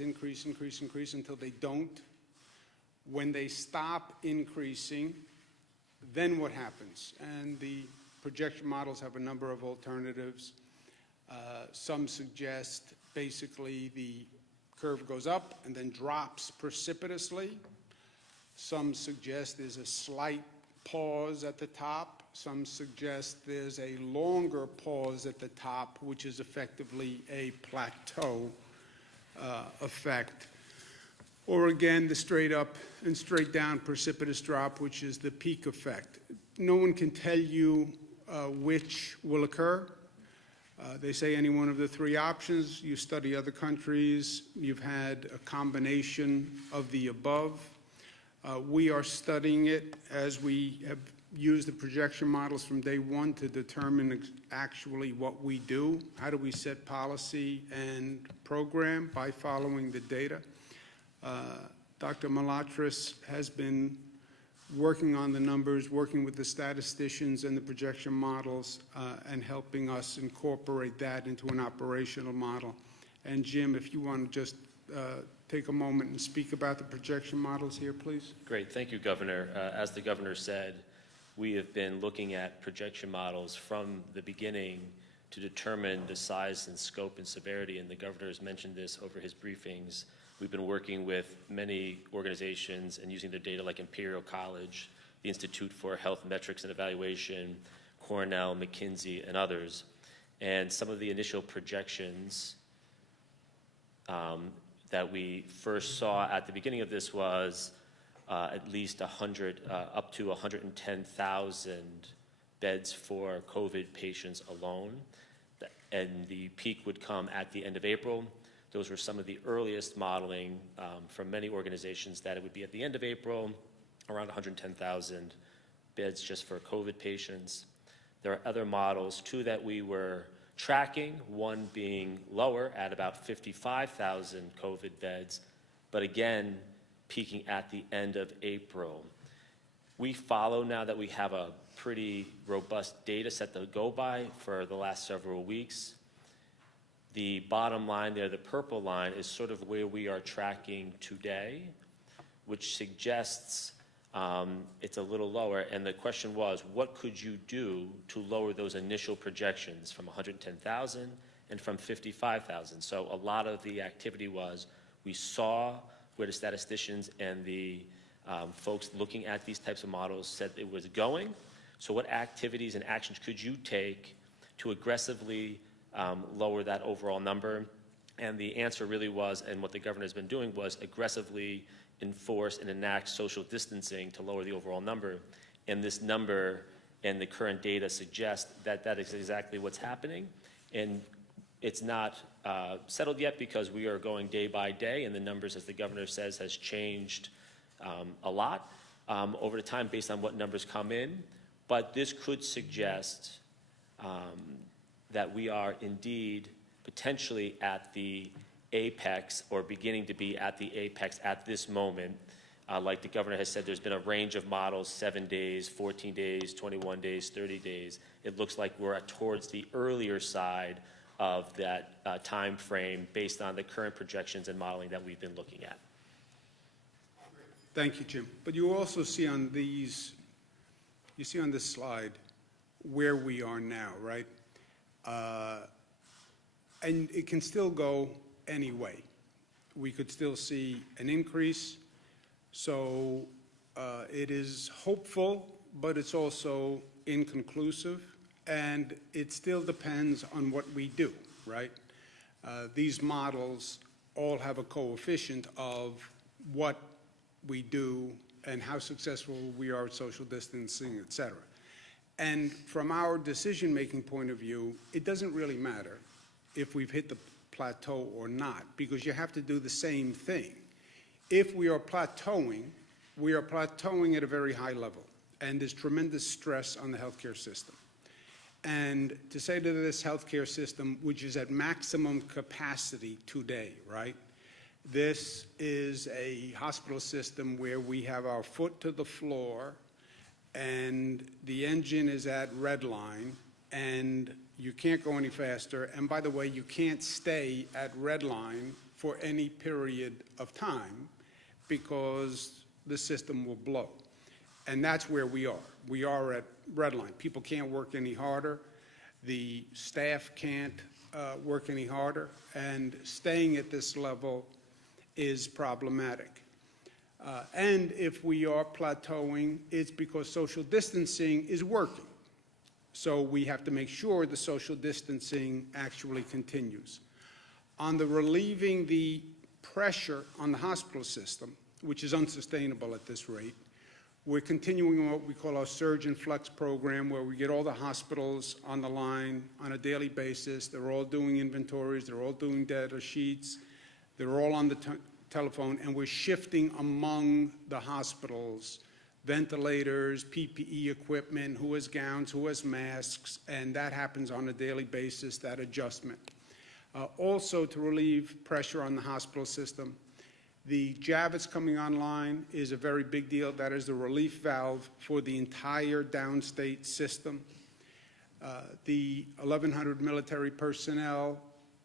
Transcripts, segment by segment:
increase, increase, increase until they don't. When they stop increasing, then what happens? And the projection models have a number of alternatives. Some suggest basically the curve goes up and then drops precipitously. Some suggest there's a slight pause at the top. Some suggest there's a longer pause at the top, which is effectively a plateau effect. Or again, the straight up and straight down precipitous drop, which is the peak effect. No one can tell you which will occur. They say any one of the three options. You study other countries, you've had a combination of the above. We are studying it as we have used the projection models from day one to determine actually what we do. How do we set policy and program? By following the data. Dr. Malatras has been working on the numbers, working with the statisticians and the projection models, and helping us incorporate that into an operational model. And Jim, if you want to just take a moment and speak about the projection models here, please. Great, thank you, Governor. As the Governor said, we have been looking at projection models from the beginning to determine the size and scope and severity, and the Governor has mentioned this over his briefings. We've been working with many organizations and using their data like Imperial College, the Institute for Health Metrics and Evaluation, Cornell, McKinsey, and others. And some of the initial projections that we first saw at the beginning of this was at least 100, up to 110,000 beds for COVID patients alone. And the peak would come at the end of April. Those were some of the earliest modeling from many organizations, that it would be at the end of April, around 110,000 beds just for COVID patients. There are other models, too, that we were tracking, one being lower at about 55,000 COVID beds, but again, peaking at the end of April. We follow, now that we have a pretty robust data set to go by for the last several weeks. The bottom line there, the purple line, is sort of where we are tracking today, which suggests it's a little lower. And the question was, what could you do to lower those initial projections from 110,000 and from 55,000? So a lot of the activity was, we saw where the statisticians and the folks looking at these types of models said it was going. So what activities and actions could you take to aggressively lower that overall number? And the answer really was, and what the Governor has been doing, was aggressively enforce and enact social distancing to lower the overall number. And this number and the current data suggest that that is exactly what's happening. And it's not settled yet, because we are going day by day, and the numbers, as the Governor says, has changed a lot over the time based on what numbers come in. But this could suggest that we are indeed potentially at the apex, or beginning to be at the apex at this moment. Like the Governor has said, there's been a range of models, 7 days, 14 days, 21 days, 30 days. It looks like we're towards the earlier side of that time frame based on the current projections and modeling that we've been looking at. Thank you, Jim. But you also see on these, you see on this slide where we are now, right? And it can still go any way. We could still see an increase. So it is hopeful, but it's also inconclusive. And it still depends on what we do, right? These models all have a coefficient of what we do and how successful we are at social distancing, et cetera. And from our decision-making point of view, it doesn't really matter if we've hit the plateau or not, because you have to do the same thing. If we are plateauing at a very high level, and there's tremendous stress on the healthcare system. And to say to this healthcare system, which is at maximum capacity today, right? This is a hospital system where we have our foot to the floor, and the engine is at red line, and you can't go any faster. And by the way, you can't stay at red line for any period of time because the system will blow. And that's where we are. We are at redline. People can't work any harder. The staff can't work any harder. And staying at this level is problematic. And if we are plateauing, it's because social distancing is working. So we have to make sure the social distancing actually continues. On the relieving the pressure on the hospital system, which is unsustainable at this rate, we're continuing what we call our Surge and Flex program, where we get all the hospitals on the line on a daily basis. They're all doing inventories. They're all doing data sheets. They're all on the telephone, and we're shifting among the hospitals, ventilators, PPE equipment, who has gowns, who has masks, and that happens on a daily basis, that adjustment. Also, to relieve pressure on the hospital system, the Javits coming online is a very big deal. That is the relief valve for the entire downstate system. The 1,100 military personnel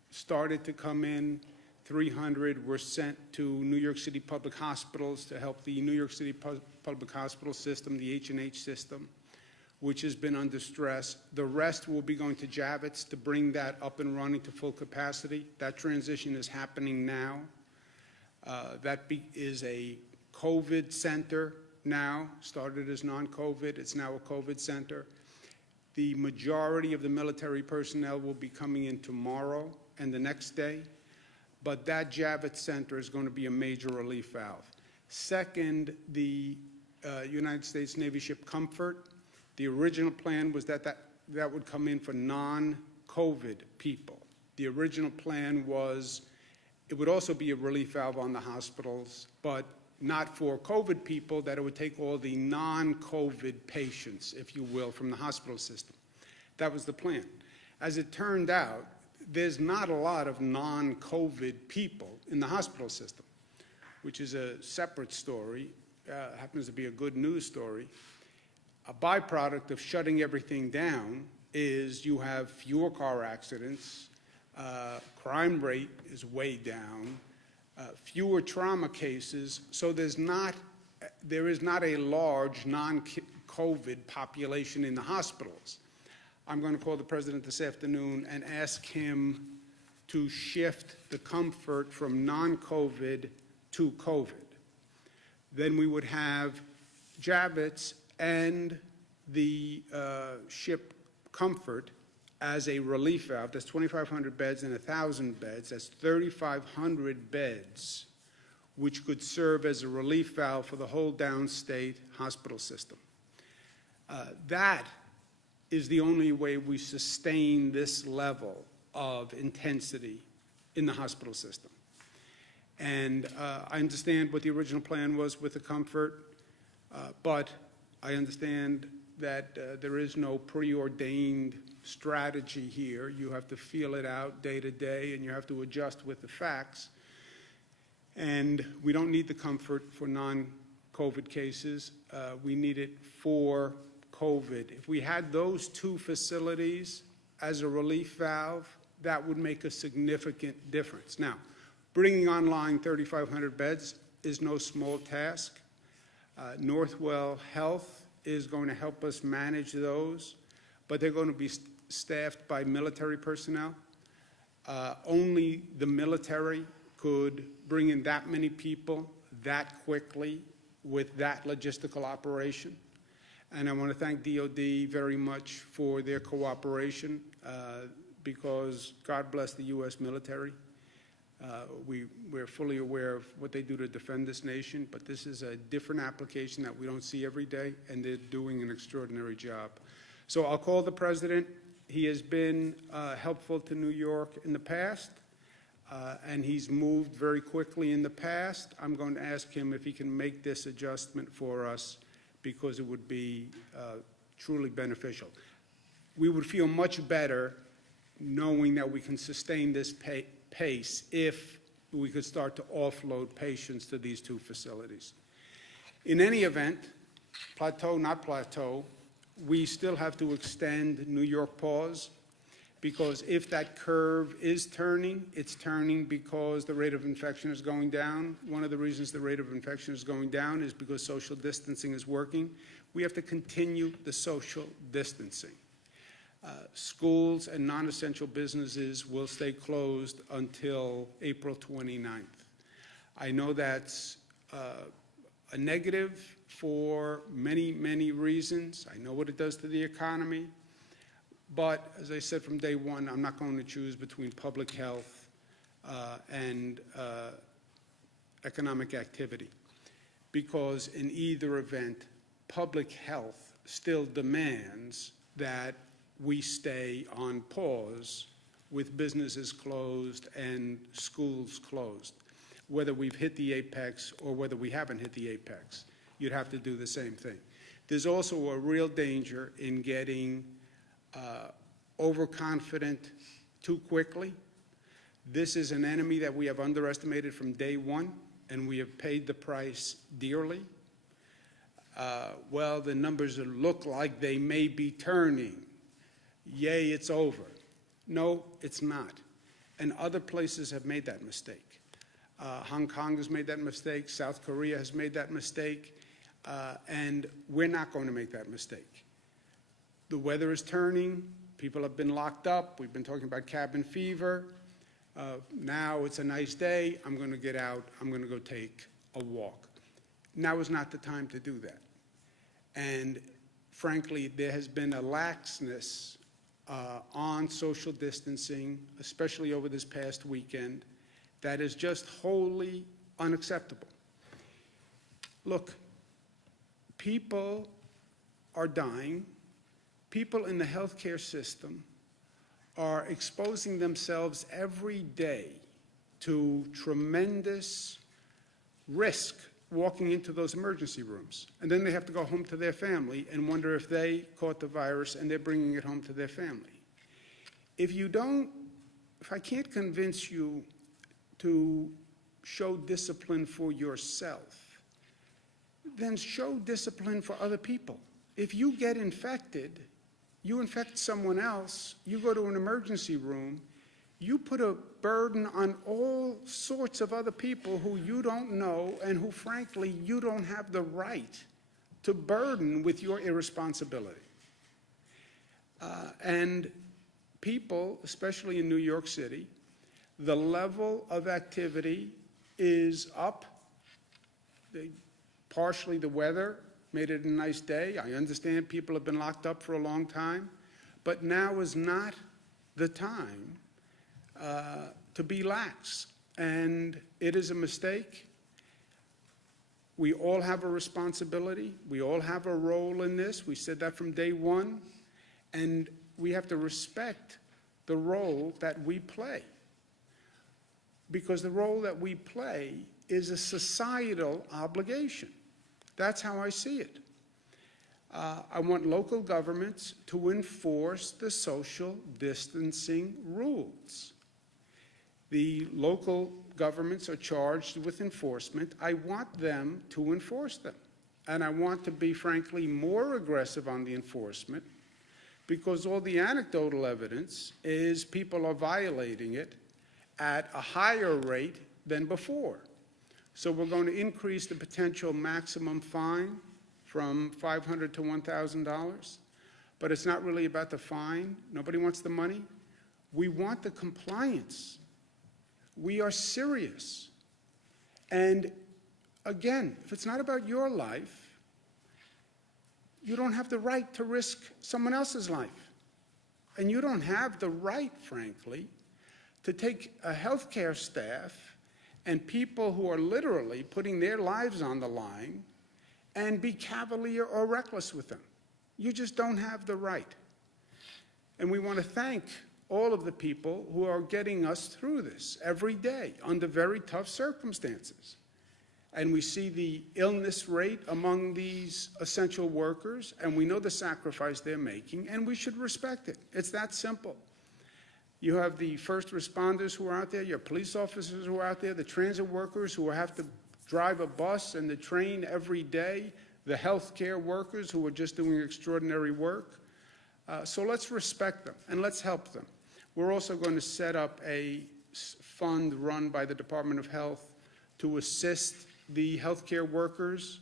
started to come in. 300 were sent to New York City public hospitals to help the New York City public hospital system, the H&H system, which has been under stress. The rest will be going to Javits to bring that up and running to full capacity. That transition is happening now. That is a COVID center now, started as non-COVID. It's now a COVID center. The majority of the military personnel will be coming in tomorrow and the next day, but that Javits Center is going to be a major relief valve. Second, the United States Navy ship Comfort. The original plan was that would come in for non-COVID people. The original plan was it would also be a relief valve on the hospitals, but not for COVID people, that it would take all the non-COVID patients, if you will, from the hospital system. That was the plan. As it turned out, there's not a lot of non-COVID people in the hospital system, which is a separate story, happens to be a good news story. A byproduct of shutting everything down is you have fewer car accidents, crime rate is way down, fewer trauma cases, so there is not a large non-COVID population in the hospitals. I'm going to call the president this afternoon and ask him to shift the Comfort from non-COVID to COVID. Then we would have Javits and the ship Comfort as a relief valve. That's 2,500 beds and 1,000 beds. That's 3,500 beds, which could serve as a relief valve for the whole downstate hospital system. That is the only way we sustain this level of intensity in the hospital system. And I understand what the original plan was with the Comfort, but I understand that there is no preordained strategy here. You have to feel it out day to day, and you have to adjust with the facts. And we don't need the Comfort for non-COVID cases. We need it for COVID. If we had those two facilities as a relief valve, that would make a significant difference. Now, bringing online 3,500 beds is no small task. Northwell Health is going to help us manage those, but they're going to be staffed by military personnel. Only the military could bring in that many people that quickly with that logistical operation. And I want to thank DOD very much for their cooperation because God bless the U.S. military. We're fully aware of what they do to defend this nation, but this is a different application that we don't see every day, and they're doing an extraordinary job. So I'll call the president. He has been helpful to New York in the past, and he's moved very quickly in the past. I'm going to ask him if he can make this adjustment for us because it would be truly beneficial. We would feel much better knowing that we can sustain this pace if we could start to offload patients to these two facilities. In any event, plateau, not plateau, we still have to extend New York pause because if that curve is turning, it's turning because the rate of infection is going down. One of the reasons the rate of infection is going down is because social distancing is working. We have to continue the social distancing. Schools and non-essential businesses will stay closed until April 29th. I know that's a negative for many, many reasons. I know what it does to the economy. But as I said from day one, I'm not going to choose between public health and economic activity, because in either event, public health still demands that we stay on pause with businesses closed and schools closed. Whether we've hit the apex or whether we haven't hit the apex, you'd have to do the same thing. There's also a real danger in getting overconfident too quickly. This is an enemy that we have underestimated from day one, and we have paid the price dearly. Well, the numbers look like they may be turning. Yay, it's over. No, it's not. And other places have made that mistake. Hong Kong has made that mistake. South Korea has made that mistake. And we're not going to make that mistake. The weather is turning. People have been locked up. We've been talking about cabin fever. Now it's a nice day. I'm going to get out. I'm going to go take a walk. Now is not the time to do that. And frankly, there has been a laxness on social distancing, especially over this past weekend, that is just wholly unacceptable. Look, people are dying. People in the healthcare system are exposing themselves every day to tremendous risk walking into those emergency rooms. And then they have to go home to their family and wonder if they caught the virus and they're bringing it home to their family. If I can't convince you to show discipline for yourself, then show discipline for other people. If you get infected, you infect someone else, you go to an emergency room, you put a burden on all sorts of other people who you don't know and who, frankly, you don't have the right to burden with your irresponsibility. And people, especially in New York City, the level of activity is up. Partially the weather made it a nice day. I understand people have been locked up for a long time, but now is not the time to be lax. And it is a mistake. We all have a responsibility. We all have a role in this. We said that from day one. And we have to respect the role that we play. Because the role that we play is a societal obligation. That's how I see it. I want local governments to enforce the social distancing rules. The local governments are charged with enforcement. I want them to enforce them. And I want to be, frankly, more aggressive on the enforcement, because all the anecdotal evidence is people are violating it at a higher rate than before. So we're going to increase the potential maximum fine from $500 to $1,000. But it's not really about the fine. Nobody wants the money. We want the compliance. We are serious. And again, if it's not about your life, you don't have the right to risk someone else's life. And you don't have the right, frankly, to take a healthcare staff and people who are literally putting their lives on the line and be cavalier or reckless with them. You just don't have the right. And we want to thank all of the people who are getting us through this every day under very tough circumstances. And we see the illness rate among these essential workers, and we know the sacrifice they're making, and we should respect it. It's that simple. You have the first responders who are out there, your police officers who are out there, the transit workers who have to drive a bus and the train every day, the healthcare workers who are just doing extraordinary work. So let's respect them and let's help them. We're also going to set up a fund run by the Department of Health to assist the healthcare workers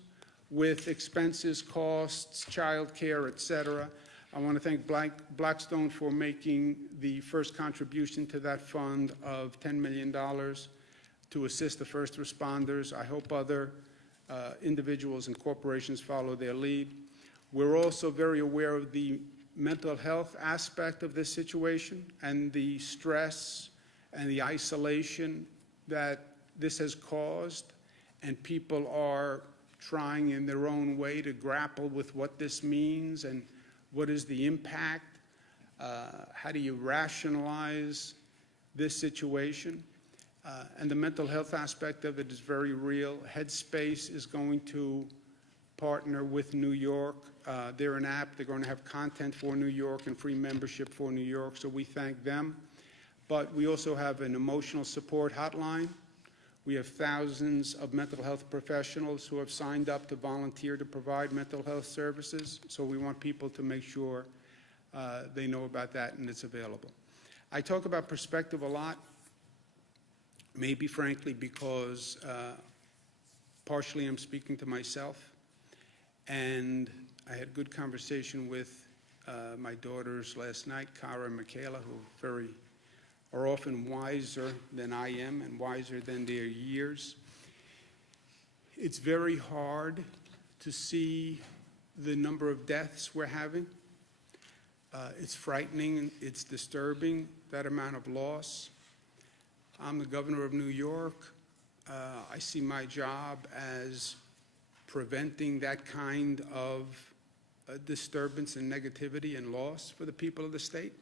with expenses, costs, child care, et cetera. I want to thank Blackstone for making the first contribution to that fund of $10 million to assist the first responders. I hope other individuals and corporations follow their lead. We're also very aware of the mental health aspect of this situation and the stress and the isolation that this has caused, and people are trying in their own way to grapple with what this means and what is the impact, how do you rationalize this situation. And the mental health aspect of it is very real. Headspace is going to partner with New York. They're an app. They're going to have content for New York and free membership for New York, so we thank them. But we also have an emotional support hotline. We have thousands of mental health professionals who have signed up to volunteer to provide mental health services, so we want people to make sure they know about that and it's available. I talk about perspective a lot, maybe frankly because partially I'm speaking to myself, and I had a good conversation with my daughters last night, Cara and Michaela, who are often wiser than I am and wiser than their years. It's very hard to see the number of deaths we're having. It's frightening, it's disturbing, that amount of loss. I'm the governor of New York. I see my job as preventing that kind of disturbance and negativity and loss for the people of the state.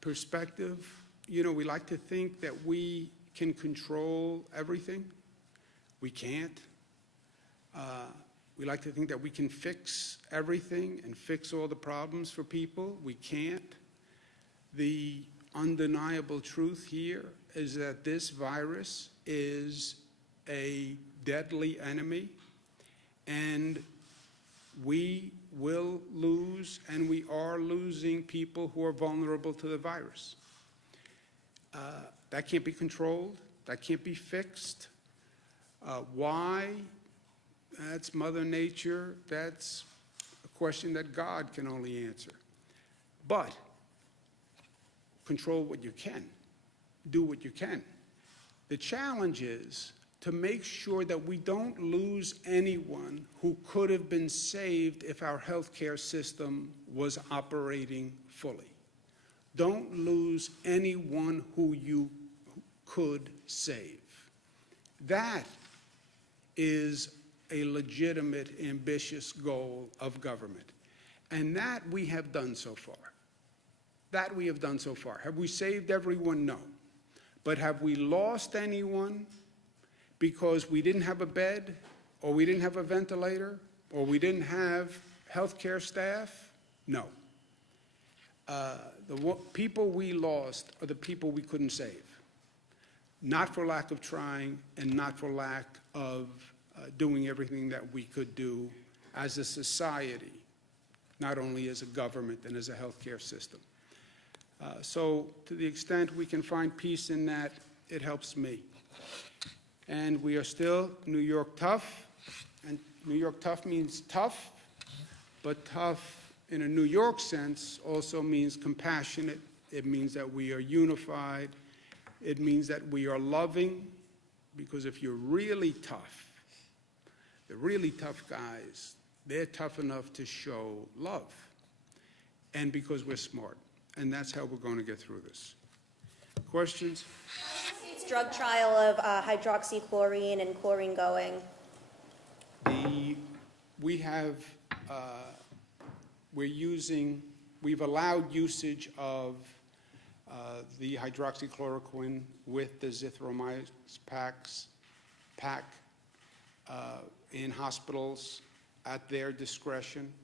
Perspective, you know, we like to think that we can control everything. We can't. We like to think that we can fix everything and fix all the problems for people. We can't. The undeniable truth here is that this virus is a deadly enemy, and we will lose, and we are losing people who are vulnerable to the virus. That can't be controlled. That can't be fixed. Why? That's Mother Nature. That's a question that God can only answer. But control what you can. Do what you can. The challenge is to make sure that we don't lose anyone who could have been saved if our healthcare system was operating fully. Don't lose anyone who you could save. That is a legitimate, ambitious goal of government. And that we have done so far. That we have done so far. Have we saved everyone? No. But have we lost anyone because we didn't have a bed, or we didn't have a ventilator, or we didn't have healthcare staff? No. The people we lost are the people we couldn't save. Not for lack of trying, and not for lack of doing everything that we could do as a society, not only as a government and as a healthcare system. So to the extent we can find peace in that, it helps me. And we are still New York tough, and New York tough means tough, but tough in a New York sense also means compassionate. It means that we are unified. It means that we are loving, because if you're really tough, the really tough guys, they're tough enough to show love, and because we're smart. And that's how we're going to get through this. Questions? Drug trial of hydroxychloroquine and chlorine going? We've allowed usage of the hydroxychloroquine with the zithromycin pack in hospitals at their discretion.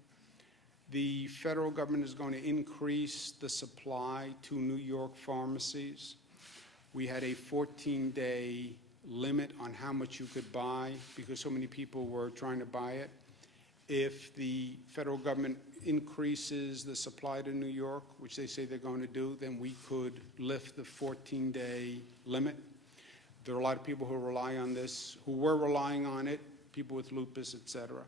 The federal government is going to increase the supply to New York pharmacies. We had a 14-day limit on how much you could buy because so many people were trying to buy it. If the federal government increases the supply to New York, which they say they're going to do, then we could lift the 14-day limit. There are a lot of people who rely on this, who were relying on it, people with lupus, et cetera.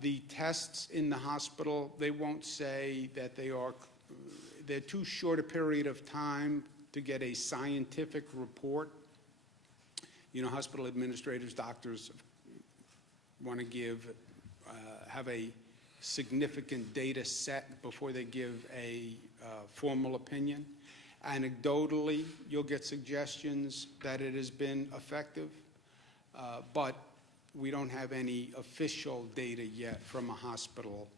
The tests in the hospital, they won't say that they're too short a period of time to get a scientific report. You know, hospital administrators, doctors want to have a significant data set before they give a formal opinion. Anecdotally, you'll get suggestions that it has been effective, but we don't have any official data yet from a hospital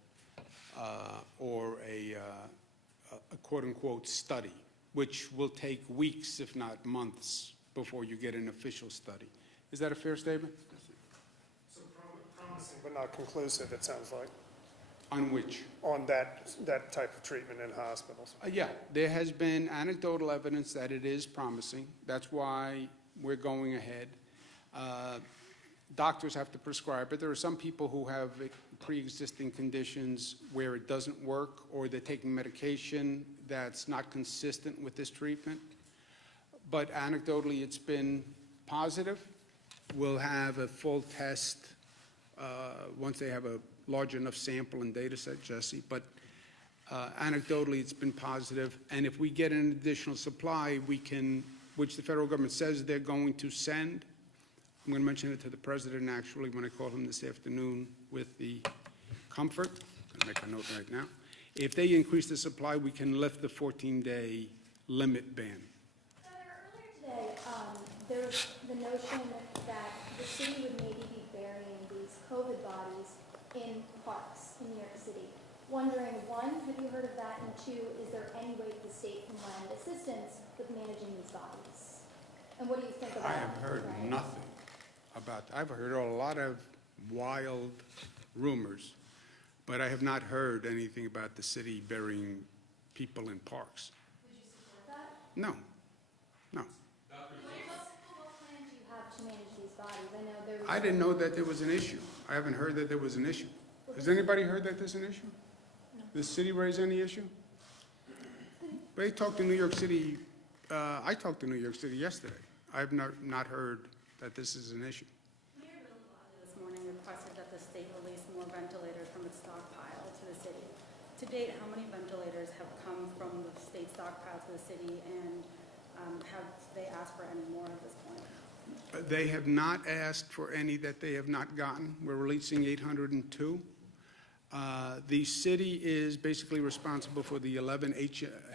or a quote-unquote study, which will take weeks, if not months, before you get an official study. Is that a fair statement? So promising but not conclusive, it sounds like, On which? on that type of treatment in hospitals. Yeah, there has been anecdotal evidence that it is promising. That's why we're going ahead. Doctors have to prescribe it. There are some people who have pre-existing conditions where it doesn't work, or they're taking medication that's not consistent with this treatment. But anecdotally, it's been positive. We'll have a full test once they have a large enough sample and data set, Jesse. But anecdotally, it's been positive. And if we get an additional supply, we can, which the federal government says they're going to send. I'm going to mention it to the president, actually, when I call him this afternoon with the comfort. I'm going to make a note right now. If they increase the supply, we can lift the 14-day limit ban. Earlier today, there was the notion that the city would maybe be burying these COVID bodies in parks in New York City. Wondering, one, have you heard of that? And two, is there any way the state can lend assistance with managing these bodies? And what do you think about I have heard nothing about that. I've heard a lot of wild rumors, but I have not heard anything about the city burying people in parks. Would you support that? No, no. What plan do you have to manage these bodies? I know there was... I didn't know that there was an issue. I haven't heard that there was an issue. Has anybody heard that there's an issue? No. Did the city raise any issue? They talked to New York City, I talked to New York City yesterday. I've not heard that this is an issue. Mayor Bill de Blasio this morning requested that the state release more ventilators from its stockpile to the city. To date, how many ventilators have come from the state stockpile to the city, and have they asked for any more at this point? They have not asked for any that they have not gotten. We're releasing 802. The city is basically responsible for the 11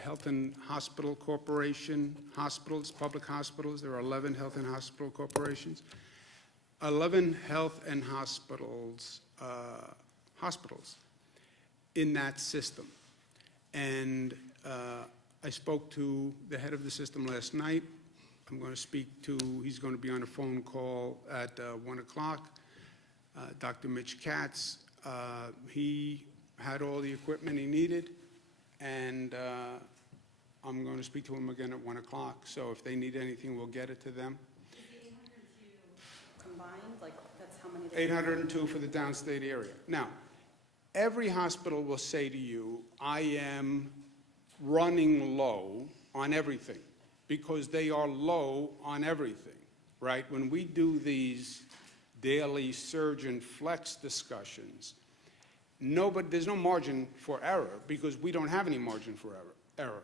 Health and Hospital Corporation hospitals, public hospitals. There are 11 health and hospital corporations. 11 health and hospitals in that system. And I spoke to the head of the system last night. I'm going to speak to, he's going to be on a phone call at 1 o'clock, Dr. Mitch Katz. He had all the equipment he needed, and I'm going to speak to him again at 1 o'clock. So if they need anything, we'll get it to them. Is the 802 combined? Like, that's how many? 802 for the downstate area. Now, every hospital will say to you, I am running low on everything, because they are low on everything, right? When we do these daily surge and flex discussions, there's no margin for error, because we don't have any margin for error.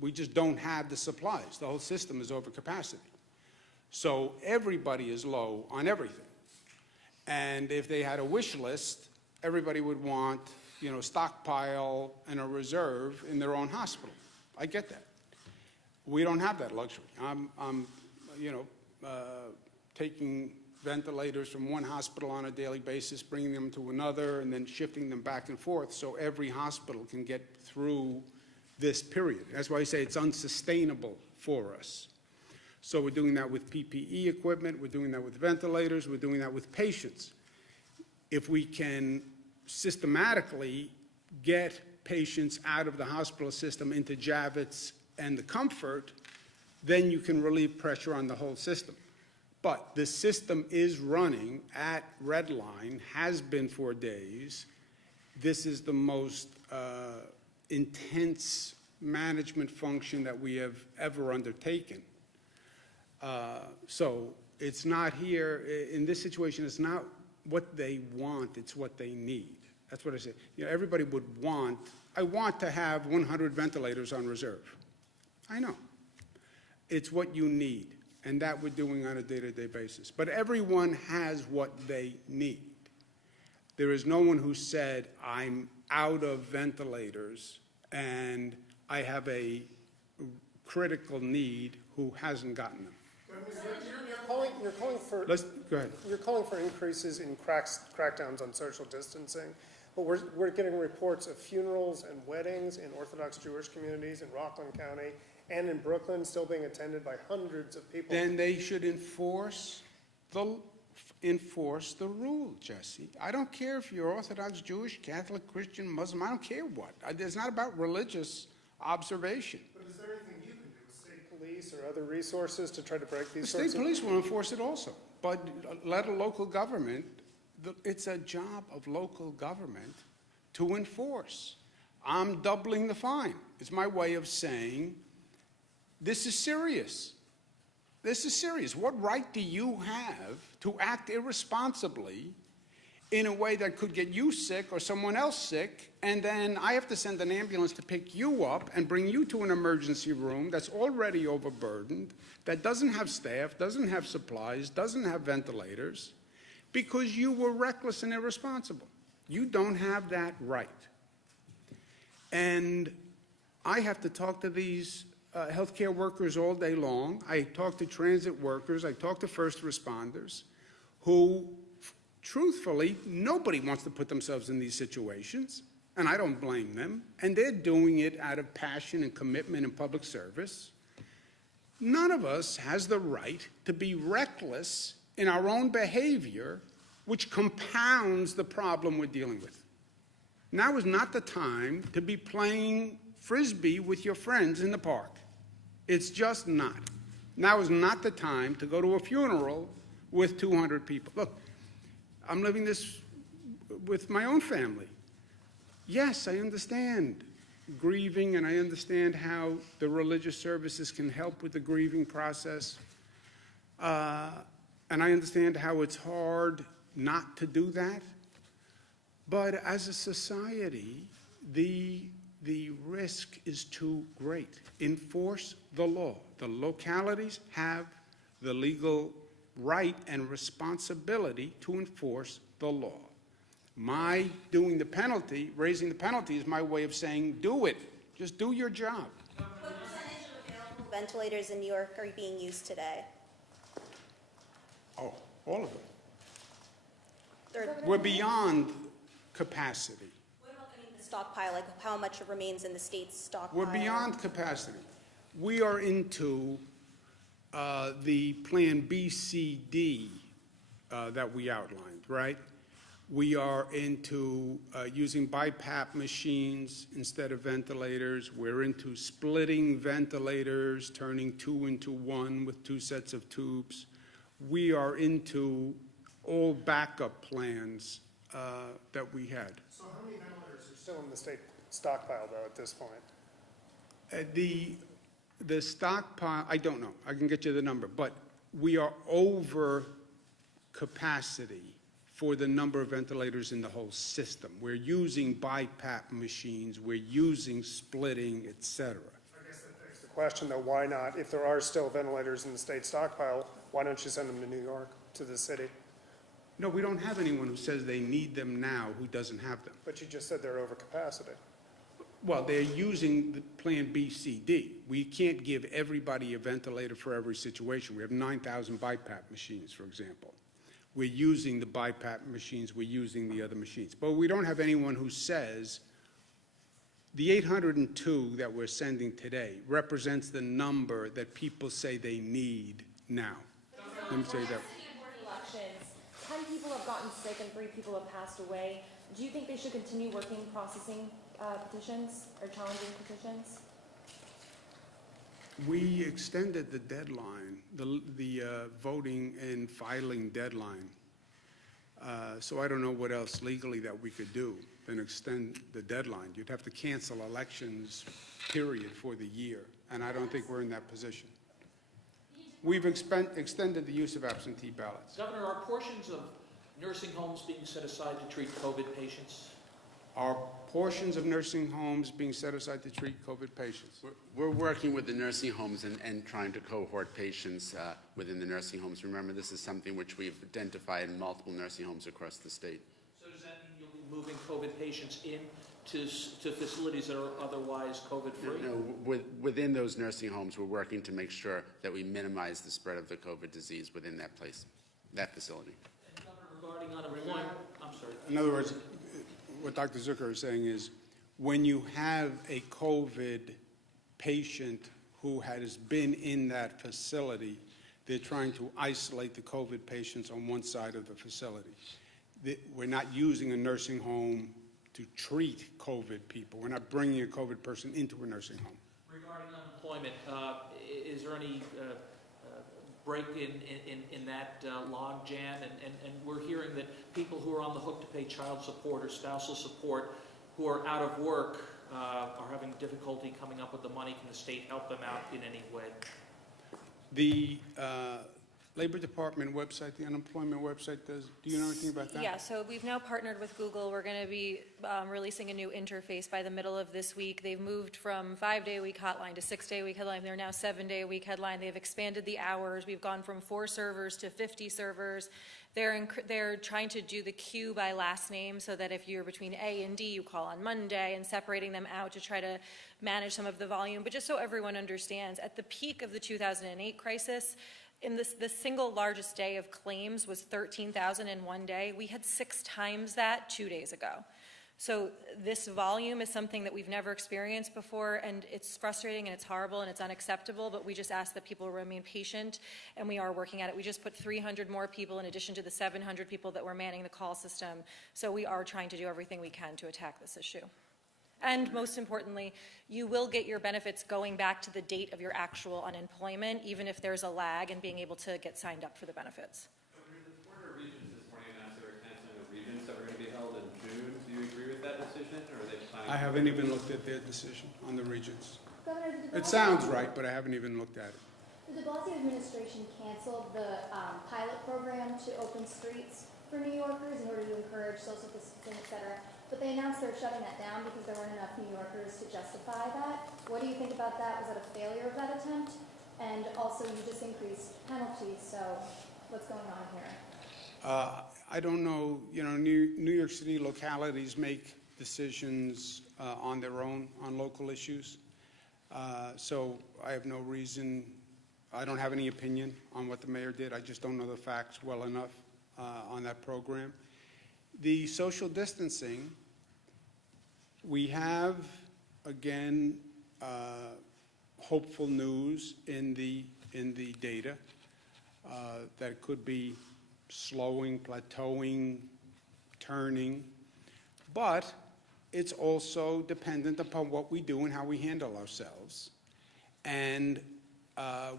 We just don't have the supplies. The whole system is over capacity. So everybody is low on everything. And if they had a wish list, everybody would want, stockpile and a reserve in their own hospital. I get that. We don't have that luxury. I'm taking ventilators from one hospital on a daily basis, bringing them to another, and then shifting them back and forth so every hospital can get through this period. That's why I say it's unsustainable for us. So we're doing that with PPE equipment, we're doing that with ventilators, we're doing that with patients. If we can systematically get patients out of the hospital system into Javits and the Comfort, then you can relieve pressure on the whole system. But the system is running at red line, has been for days, this is the most intense management function that we have ever undertaken. So it's not here, in this situation, it's not what they want, it's what they need. That's what I said. You know, everybody would want, I want to have 100 ventilators on reserve. I know. It's what you need, and that we're doing on a day-to-day basis. But everyone has what they need. There is no one who said, I'm out of ventilators and I have a critical need who hasn't gotten them. You're calling for, Go ahead. you're calling for increases in crackdowns on social distancing, but we're getting reports of funerals and weddings in Orthodox Jewish communities in Rockland County and in Brooklyn still being attended by hundreds of people. Then they should enforce the rule, Jesse. I don't care if you're Orthodox, Jewish, Catholic, Christian, Muslim, I don't care what. It's not about religious observation. But is there anything you can do with state police or other resources to try to break these The sorts state of... police will enforce it also, but let a local government, it's a job of local government to enforce. I'm doubling the fine. It's my way of saying, this is serious. This is serious. What right do you have to act irresponsibly in a way that could get you sick or someone else sick, and then I have to send an ambulance to pick you up and bring you to an emergency room that's already overburdened, that doesn't have staff, doesn't have supplies, doesn't have ventilators, because you were reckless and irresponsible. You don't have that right. And I have to talk to these healthcare workers all day long. I talk to transit workers. I talk to first responders who, truthfully, nobody wants to put themselves in these situations, and I don't blame them. And they're doing it out of passion and commitment and public service. None of us has the right to be reckless in our own behavior, which compounds the problem we're dealing with. Now is not the time to be playing Frisbee with your friends in the park. It's just not. Now is not the time to go to a funeral with 200 people. Look, I'm living this with my own family. Yes, I understand grieving, and I understand how the religious services can help with the grieving process. And I understand how it's hard not to do that. But as a society, the risk is too great. Enforce the law. The localities have the legal right and responsibility to enforce the law. My doing the penalty, raising the penalty, is my way of saying, do it. Just do your job. What percentage of available ventilators in New York are being used today? Oh, all of them. They're- We're beyond capacity. What about the stockpile, like how much remains in the state's stockpile? We're beyond capacity. We are into the Plan B, C, D that we outlined, right? We are into using BiPAP machines instead of ventilators. We're into splitting ventilators, turning 2 into 1 with 2 sets of tubes. We are into all backup plans that we had. So how many ventilators are still in the state stockpile, though, at this point? The stockpile, I don't know. I can get you the number, but we are over capacity for the number of ventilators in the whole system. We're using BiPAP machines, we're using splitting, et cetera. I guess that begs the question, though, why not? If there are still ventilators in the state stockpile, why don't you send them to New York, to the city? No, we don't have anyone who says they need them now who doesn't have them. But you just said they're over capacity. Well, they're using the Plan B, C, D. We can't give everybody a ventilator for every situation. We have 9,000 BiPAP machines, for example. We're using the BiPAP machines, we're using the other machines. But we don't have anyone who says the 802 that we're sending today represents the number that people say they need now. Let me say that. Elections, 10 people have gotten sick and 3 people have passed away. Do you think they should continue working processing petitions or challenging petitions? We extended the deadline, the voting and filing deadline, So I don't know what else legally that we could do than extend the deadline. You'd have to cancel elections, period, for the year, and I don't think we're in that position. We've extended the use of absentee ballots. Governor, are portions of nursing homes being set aside to treat COVID patients? Are portions of nursing homes being set aside to treat COVID patients? We're working with the nursing homes and trying to cohort patients within the nursing homes. Remember, this is something which we've identified in multiple nursing homes across the state. So does that mean you'll be moving COVID patients to facilities that are otherwise COVID-free? No, within those nursing homes, we're working to make sure that we minimize the spread of the COVID disease within that place, that facility. And Governor, regarding unemployment, I'm sorry. In other words, what Dr. Zucker is saying is, when you have a COVID patient who has been in that facility, they're trying to isolate the COVID patients on one side of the facility. We're not using a nursing home to treat COVID people. We're not bringing a COVID person into a nursing home. Regarding unemployment, is there any break in that log jam? And we're hearing that people who are on the hook to pay child support or spousal support who are out of work are having difficulty coming up with the money. Can the state help them out in any way? The Labor Department website, the unemployment website, do you know anything about that? Yeah, so we've now partnered with Google. We're going to be releasing a new interface by the middle of this week. They've moved from 5-day-a-week hotline to 6-day-a-week headline. They're now 7-day-a-week headline. They've expanded the hours. We've gone from 4 servers to 50 servers. They're trying to do the queue by last name so that if you're between A and D, you call on Monday, and separating them out to try to manage some of the volume. But just so everyone understands, at the peak of the 2008 crisis, in the single largest day of claims was 13,000 in one day. We had 6 times that 2 days ago. So this volume is something that we've never experienced before, and it's frustrating and it's horrible and it's unacceptable, but we just ask that people remain patient, and we are working at it. We just put 300 more people in addition to the 700 people that were manning the call system. So we are trying to do everything we can to attack this issue. And most importantly, you will get your benefits going back to the date of your actual unemployment, even if there's a lag in being able to get signed up for the benefits. The Board of Regents this morning announced they were canceling the Regents that were going to be held in June. Do you agree with that decision, or are they planning? I haven't even looked at their decision on the Regents. Governor, It sounds right, but I haven't even looked at it. The de Blasio administration canceled the pilot program to open streets for New Yorkers in order to encourage social distancing, et cetera. But they announced they're shutting that down because there weren't enough New Yorkers to justify that. What do you think about that? Was that a failure of that attempt? And also, you just increased penalties, so what's going on here? I don't know. You know, New York City localities make decisions on their own on local issues. So I have no reason. I don't have any opinion on what the mayor did. I just don't know the facts well enough on that program. The social distancing, we have, again, hopeful news in the data that it could be slowing, plateauing, turning, but it's also dependent upon what we do and how we handle ourselves. And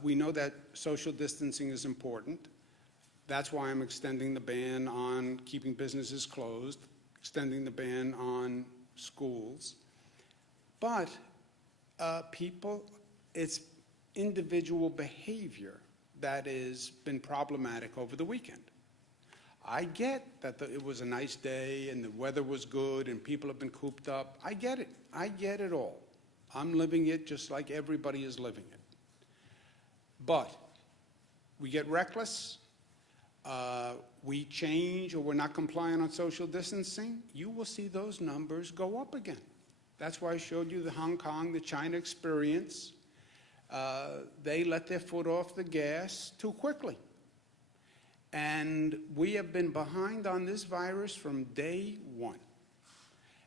we know that social distancing is important. That's why I'm extending the ban on keeping businesses closed, extending the ban on schools. But people, it's individual behavior that has been problematic over the weekend. I get that it was a nice day and the weather was good and people have been cooped up. I get it. I get it all. I'm living it just like everybody is living it. But we get reckless. We change or we're not compliant on social distancing, you will see those numbers go up again. That's why I showed you the Hong Kong, the China experience. They let their foot off the gas too quickly. And we have been behind on this virus from day one.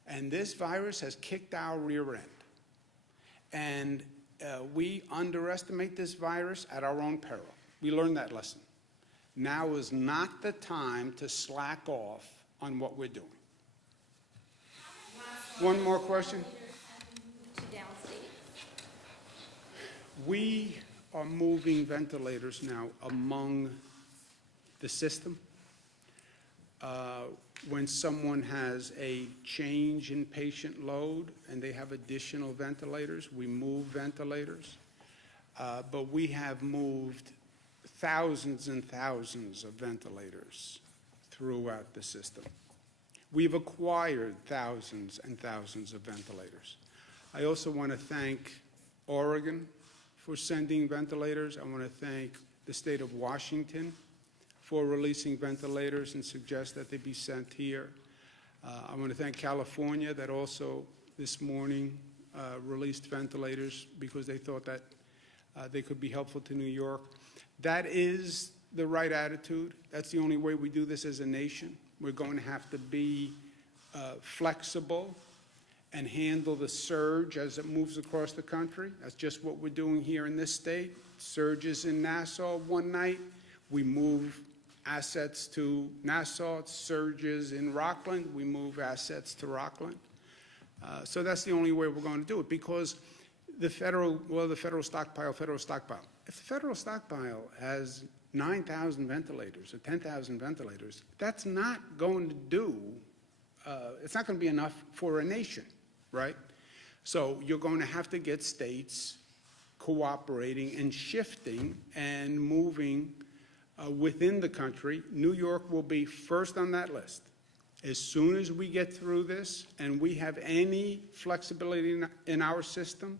And this virus has kicked our rear end. And we underestimate this virus at our own peril. We learned that lesson. Now is not the time to slack off on what we're doing. One more question. We are moving ventilators now among the system. When someone has a change in patient load and they have additional ventilators, we move ventilators. But we have moved thousands and thousands of ventilators throughout the system. We've acquired thousands and thousands of ventilators. I also want to thank Oregon for sending ventilators. I want to thank the state of Washington for releasing ventilators and suggest that they be sent here. I want to thank California that also this morning released ventilators because they thought that they could be helpful to New York. That is the right attitude. That's the only way we do this as a nation. We're going to have to be flexible and handle the surge as it moves across the country. That's just what we're doing here in this state. Surges in Nassau one night, we move assets to Nassau. Surges in Rockland, we move assets to Rockland. So that's the only way we're going to do it, because the federal stockpile. If the federal stockpile has 9,000 ventilators or 10,000 ventilators, that's not going to do, it's not going to be enough for a nation, right? So you're going to have to get states cooperating and shifting and moving within the country. New York will be first on that list. As soon as we get through this and we have any flexibility in our system,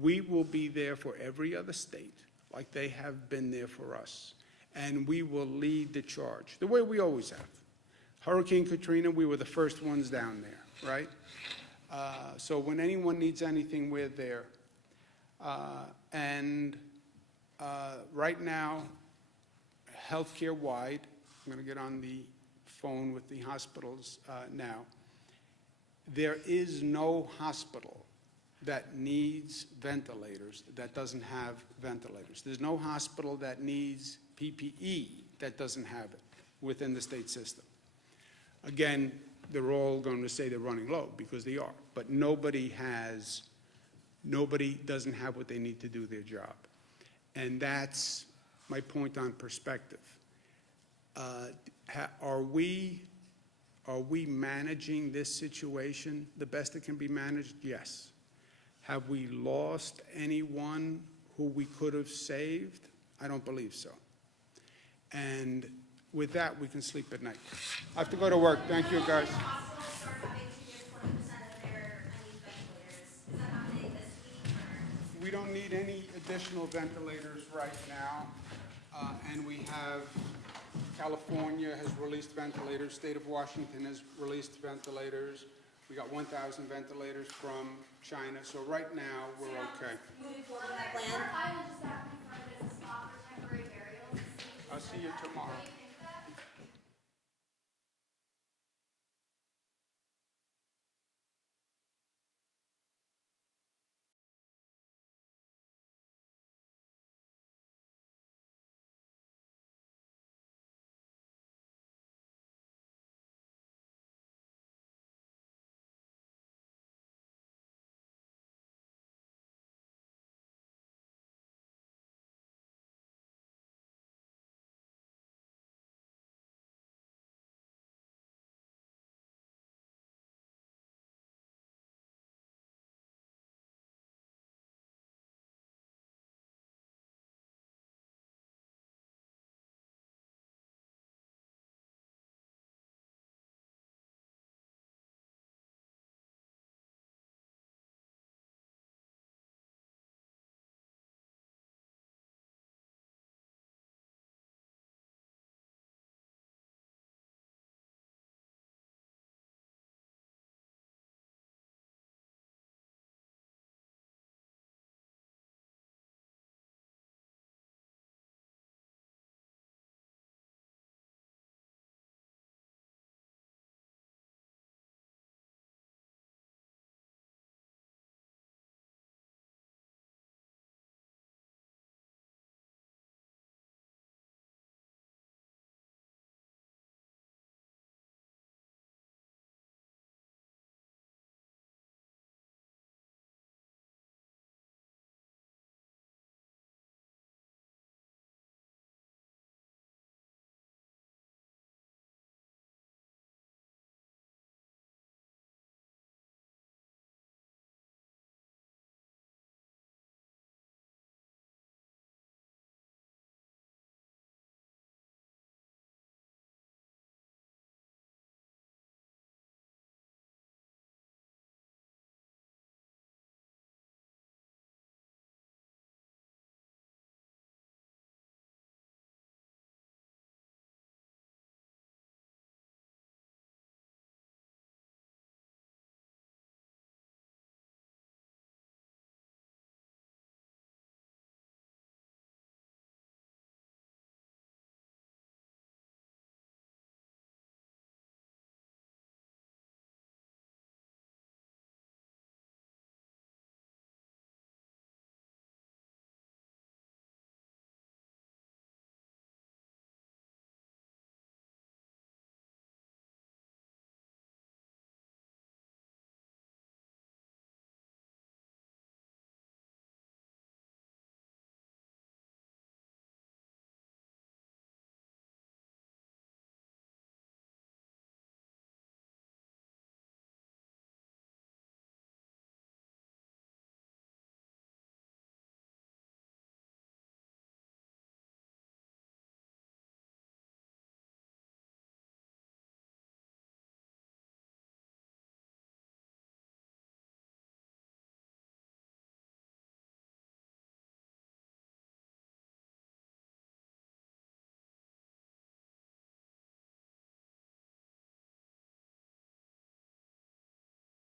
we will be there for every other state, like they have been there for us. And we will lead the charge, the way we always have. Hurricane Katrina, we were the first ones down there, right? So when anyone needs anything, we're there. Right now, healthcare-wide, I'm going to get on the phone with the hospitals now. There is no hospital that needs ventilators that doesn't have ventilators. There's no hospital that needs PPE that doesn't have it within the state system. Again, they're all going to say they're running low, because they are, but nobody doesn't have what they need to do their job. And that's my point on perspective. Are we managing this situation the best it can be managed? Yes. Have we lost anyone who we could have saved? I don't believe so. And with that, we can sleep at night. I have to go to work. Thank you, guys. We don't need any additional ventilators right now. And we have, California has released ventilators. State of Washington has released ventilators. We got 1,000 ventilators from China. So right now, we're okay. Moving forward with that plan. I'll see you tomorrow.